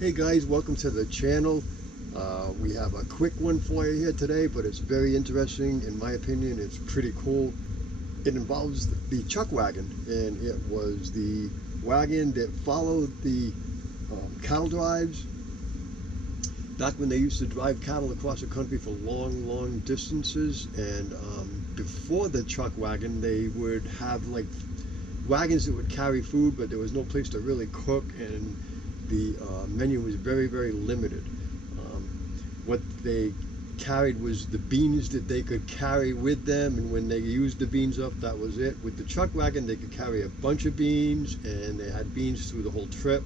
Hey guys, welcome to the channel. We have a quick one for you here today, but it's very interesting. In my opinion, it's pretty cool. It involves the Chuck Wagon, and it was the wagon that followed the cattle drives back when they used to drive cattle across the country for long distances. And before the Chuck Wagon, they would have like wagons that would carry food, but there was no place to really cook, and the menu was very limited. What they carried was the beans that they could carry with them, and when they used the beans up, that was it. With the Chuck Wagon, they could carry a bunch of beans, and they had beans through the whole trip.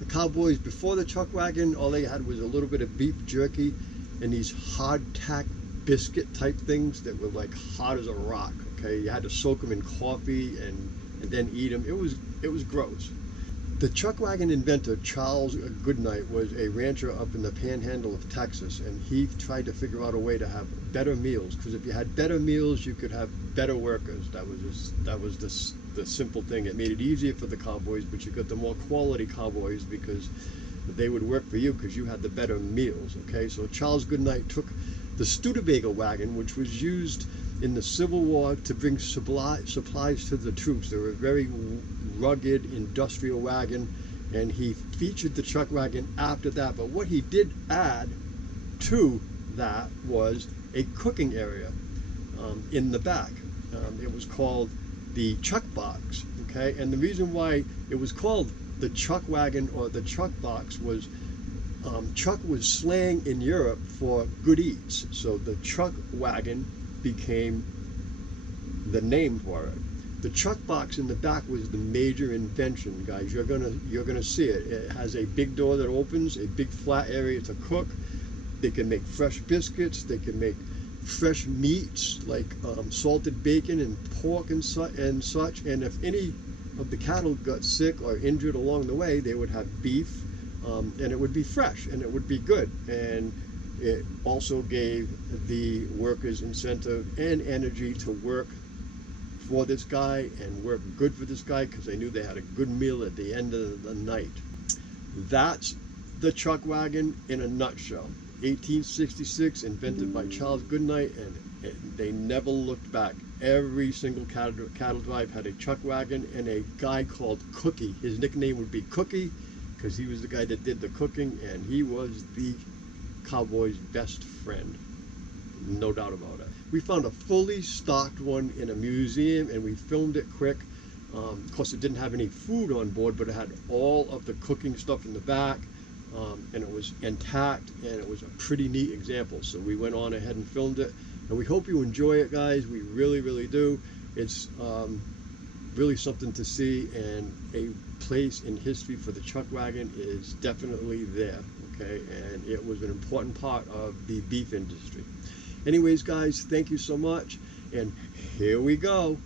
The cowboys, before the Chuck Wagon, all they had was a little bit of beef jerky and these hardtack biscuit type things that were like hard as a rock. Okay, you had to soak them in coffee and then eat them. It was gross. The Chuck Wagon inventor, Charles Goodnight, was a rancher up in the panhandle of Texas, and he tried to figure out a way to have better meals, because if you had better meals, you could have better workers. That was the simple thing. It made it easier for the cowboys, but you got the more quality cowboys because they would work for you because you had the better meals. Okay, so Charles Goodnight took the Studebaker wagon, which was used in the Civil War to bring supplies to the troops. They were a very rugged industrial wagon, and he featured the Chuck Wagon after that. But what he did add to that was a cooking area in the back. It was called the Chuck Box. Okay, and the reason why it was called the Chuck Wagon or the Chuck Box was Chuck was slang in Europe for good eats. So the Chuck Wagon became the name for it. The Chuck Box in the back was the major invention, guys. You're gonna see it. It has a big door that opens, a big flat area to cook. They can make fresh biscuits. They can make fresh meats like salted bacon and pork and such. And if any of the cattle got sick or injured along the way, they would have beef, and it would be fresh and it would be good. And it also gave the workers incentive and energy to work for this guy and work good for this guy, because they knew they had a good meal at the end of the night. That's the Chuck Wagon in a nutshell. 1866, invented by Charles Goodnight, and they never looked back. Every single cattle drive had a Chuck Wagon, and a guy called Cookie. His nickname would be Cookie because he was the guy that did the cooking, and he was the cowboy's best friend, no doubt about it. We found a fully stocked one in a museum, and we filmed it quick. Of course, it didn't have any food on board, but it had all of the cooking stuff in the back, and it was intact, and it was a pretty neat example. So we went on ahead and filmed it, and we hope you enjoy it, guys. We really do. It's really something to see, and a place in history for the Chuck Wagon is definitely there. Okay, and it was an important part of the beef industry. Anyways, guys, thank you so much, and here we go.